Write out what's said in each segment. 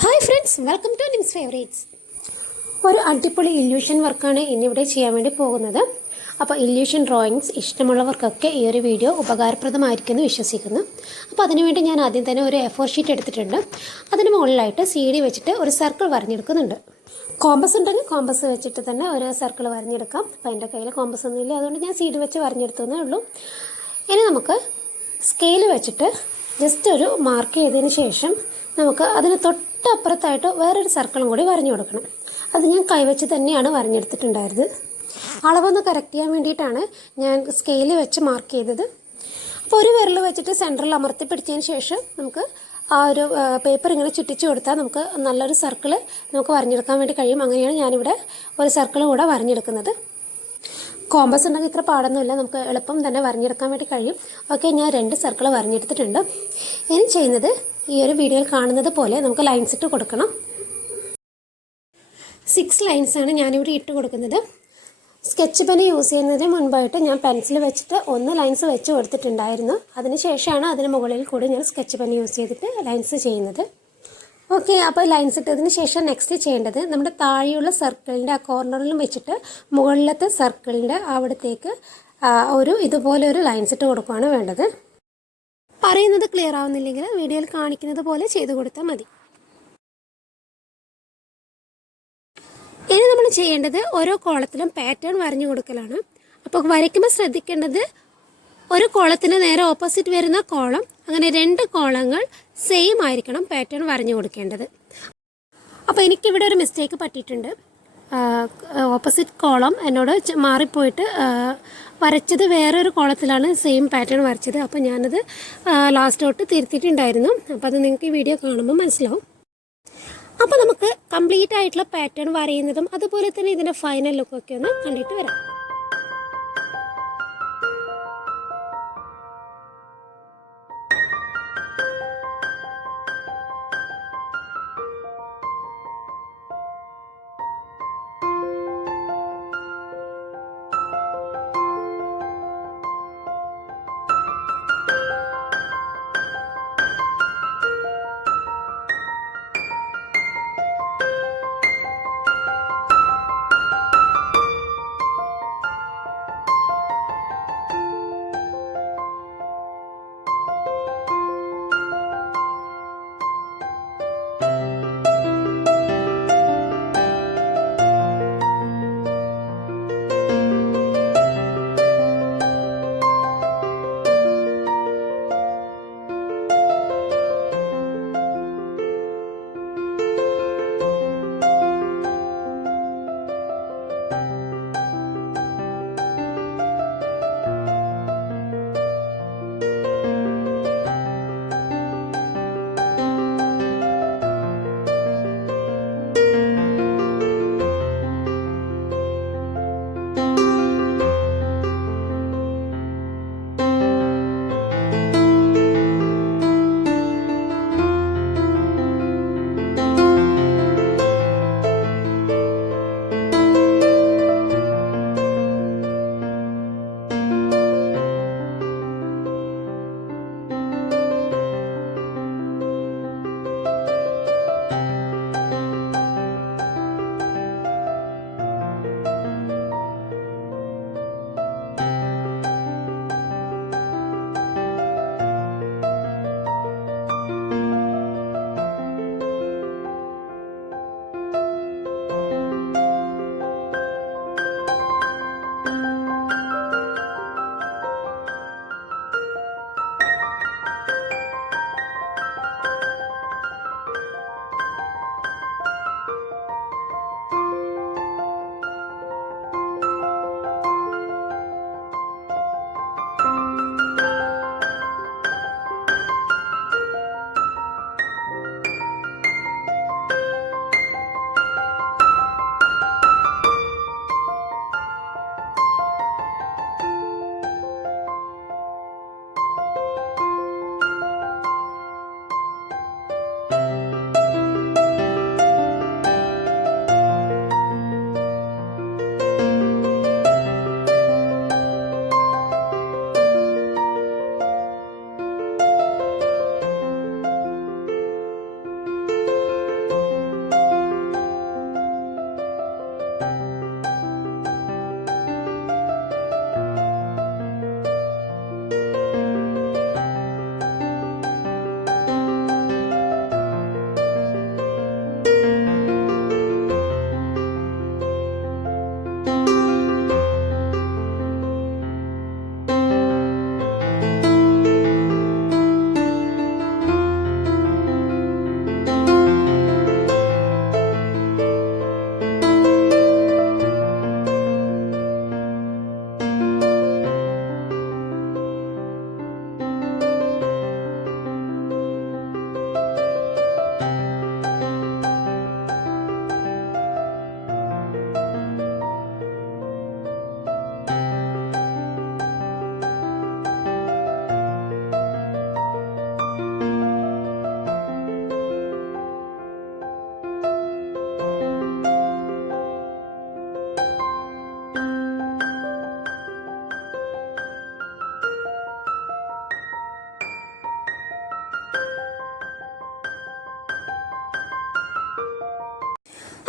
Hi friends, welcome to Nim's favourites. ഒരു അടിപൊളി illusion വർക്കാണ് ഇന്നിവിടെ ചെയ്യാൻ വേണ്ടി പോകുന്നത്. അപ്പോൾ ഇല്യൂഷൻ ഡ്രോയിങ്സ് ഇഷ്ടമുള്ളവർക്കൊക്കെ ഈ ഒരു വീഡിയോ ഉപകാരപ്രദമായിരിക്കുമെന്ന് വിശ്വസിക്കുന്നു. അപ്പോൾ അതിനുവേണ്ടി ഞാൻ ആദ്യം തന്നെ ഒരു A4 ഷീറ്റ് എടുത്തിട്ടുണ്ട്. അതിന് മുകളിലായിട്ട് CD വെച്ചിട്ട് ഒരു സർക്കിൾ വരഞ്ഞെടുക്കുന്നുണ്ട്. കോമ്പസ് ഉണ്ടെങ്കിൽ കോമ്പസ് വെച്ചിട്ട് തന്നെ ഒരു സർക്കിൾ വരഞ്ഞെടുക്കാം. അപ്പോൾ എൻ്റെ കയ്യിൽ കോമ്പസ് ഒന്നുമില്ല, അതുകൊണ്ട് ഞാൻ CD വെച്ച് വരഞ്ഞെടുത്തതേ ഉള്ളൂ. ഇനി നമുക്ക് സ്കെയിൽ വെച്ചിട്ട് ജസ്റ്റ് ഒരു മാർക്ക് ചെയ്തതിന് ശേഷം നമുക്ക് അതിന് തൊട്ടപ്പുറത്തായിട്ട് വേറൊരു സർക്കിളും കൂടി വരഞ്ഞു കൊടുക്കണം. അത് ഞാൻ കൈവച്ച് തന്നെയാണ് വരഞ്ഞെടുത്തിട്ടുണ്ടായിരുന്നത്. അളവൊന്ന് കറക്റ്റ് ചെയ്യാൻ വേണ്ടിയിട്ടാണ് ഞാൻ സ്കെയിൽ വെച്ച് മാർക്ക് ചെയ്തത്. അപ്പോൾ ഒരു വിരൽ വെച്ചിട്ട് സെൻറ്ററിൽ അമർത്തി പിടിച്ചതിന് ശേഷം നമുക്ക് ആ ഒരു പേപ്പർ ഇങ്ങനെ ചുറ്റിച്ച് കൊടുത്താൽ നമുക്ക് നല്ലൊരു സർക്കിൾ നമുക്ക് വരഞ്ഞെടുക്കാൻ വേണ്ടി കഴിയും. അങ്ങനെയാണ് ഞാനിവിടെ ഒരു സർക്കിൾ കൂടെ വരഞ്ഞെടുക്കുന്നത്. കോമ്പസ് ഉണ്ടെങ്കിൽ ഇത്ര പാടൊന്നുമില്ല, നമുക്ക് എളുപ്പം തന്നെ വരഞ്ഞെടുക്കാൻ വേണ്ടി കഴിയും. ഓക്കെ, ഞാൻ 2 സർക്കിൾ വരഞ്ഞെടുത്തിട്ടുണ്ട്. ഇനി ചെയ്യുന്നത് ഈ ഒരു വീഡിയോയിൽ കാണുന്നത് പോലെ നമുക്ക് ലൈൻസ് ഇട്ട് കൊടുക്കണം. 6 ലൈൻസാണ് ഞാനിവിടെ ഇട്ട് കൊടുക്കുന്നത്. സ്കെച്ച് പെൻ യൂസ് ചെയ്യുന്നതിന് മുൻപായിട്ട് ഞാൻ പെൻസിൽ വെച്ചിട്ട് 1 ലൈൻസ് വെച്ച് കൊടുത്തിട്ടുണ്ടായിരുന്നു. അതിനുശേഷമാണ് അതിന് മുകളിൽ കൂടി ഞാൻ സ്കെച്ച് പെൻ യൂസ് ചെയ്തിട്ട് ലൈൻസ് ചെയ്യുന്നത്. ഓക്കെ, അപ്പോൾ ലൈൻസ് ഇട്ടതിന് ശേഷം നെക്സ്റ്റ് ചെയ്യേണ്ടത് നമ്മുടെ താഴെയുള്ള സർക്കിളിൻ്റെ ആ കോർണറിലും വെച്ചിട്ട് മുകളിലത്തെ സർക്കിളിൻ്റെ അവിടത്തേക്ക് ഇതുപോലെ ഒരു ലൈൻസ് ഇട്ട് കൊടുക്കുകയാണ് വേണ്ടത്. പറയുന്നത് ക്ലിയർ ആവുന്നില്ലെങ്കിൽ വീഡിയോയിൽ കാണിക്കുന്നത് പോലെ ചെയ്തു കൊടുത്താൽ മതി. ഇനി നമ്മൾ ചെയ്യേണ്ടത് ഓരോ കോളത്തിലും പാറ്റേൺ വരഞ്ഞു കൊടുക്കലാണ്. അപ്പോൾ വരയ്ക്കുമ്പോൾ ശ്രദ്ധിക്കേണ്ടത് ഒരു കോളത്തിന് നേരെ ഓപ്പോസിറ്റ് വരുന്ന കോളം, അങ്ങനെ 2 കോളങ്ങൾ സെയിം ആയിരിക്കണം പാറ്റേൺ വരഞ്ഞു കൊടുക്കേണ്ടത്. അപ്പോൾ എനിക്കിവിടെ ഒരു മിസ്റ്റേക്ക് പറ്റിയിട്ടുണ്ട്. ഓപ്പോസിറ്റ് കോളം എന്നോട് മാറിപ്പോയിട്ട് വരച്ചത് വേറൊരു കോളത്തിലാണ് സെയിം പാറ്റേൺ വരച്ചത്. അപ്പോൾ ഞാനത് ലാസ്റ്റ് തൊട്ട് തിരുത്തിയിട്ടുണ്ടായിരുന്നു. അപ്പോൾ അത് നിങ്ങൾക്ക് ഈ വീഡിയോ കാണുമ്പോൾ മനസ്സിലാവും. അപ്പോൾ നമുക്ക് കംപ്ലീറ്റ് ആയിട്ടുള്ള പാറ്റേൺ വരയുന്നതും അതുപോലെ തന്നെ ഇതിൻ്റെ ഫൈനൽ ലുക്കൊക്കെ ഒന്ന് കണ്ടിട്ട് വരാം.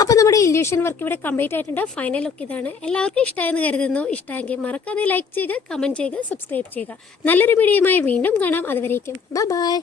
അപ്പോൾ നമ്മുടെ ഇല്യൂഷൻ വർക്ക് ഇവിടെ കംപ്ലീറ്റ് ആയിട്ടുണ്ട്. ഫൈനൽ ലുക്ക് ഇതാണ്. എല്ലാവർക്കും ഇഷ്ടമായെന്ന് കരുതുന്നു. ഇഷ്ടമെങ്കിൽ മറക്കാതെ ലൈക്ക് ചെയ്യുക, കമൻറ്റ് ചെയ്യുക, സബ്സ്ക്രൈബ് ചെയ്യുക. നല്ലൊരു വീഡിയോയുമായി വീണ്ടും കാണാം. അതുവരേക്കും ബൈ.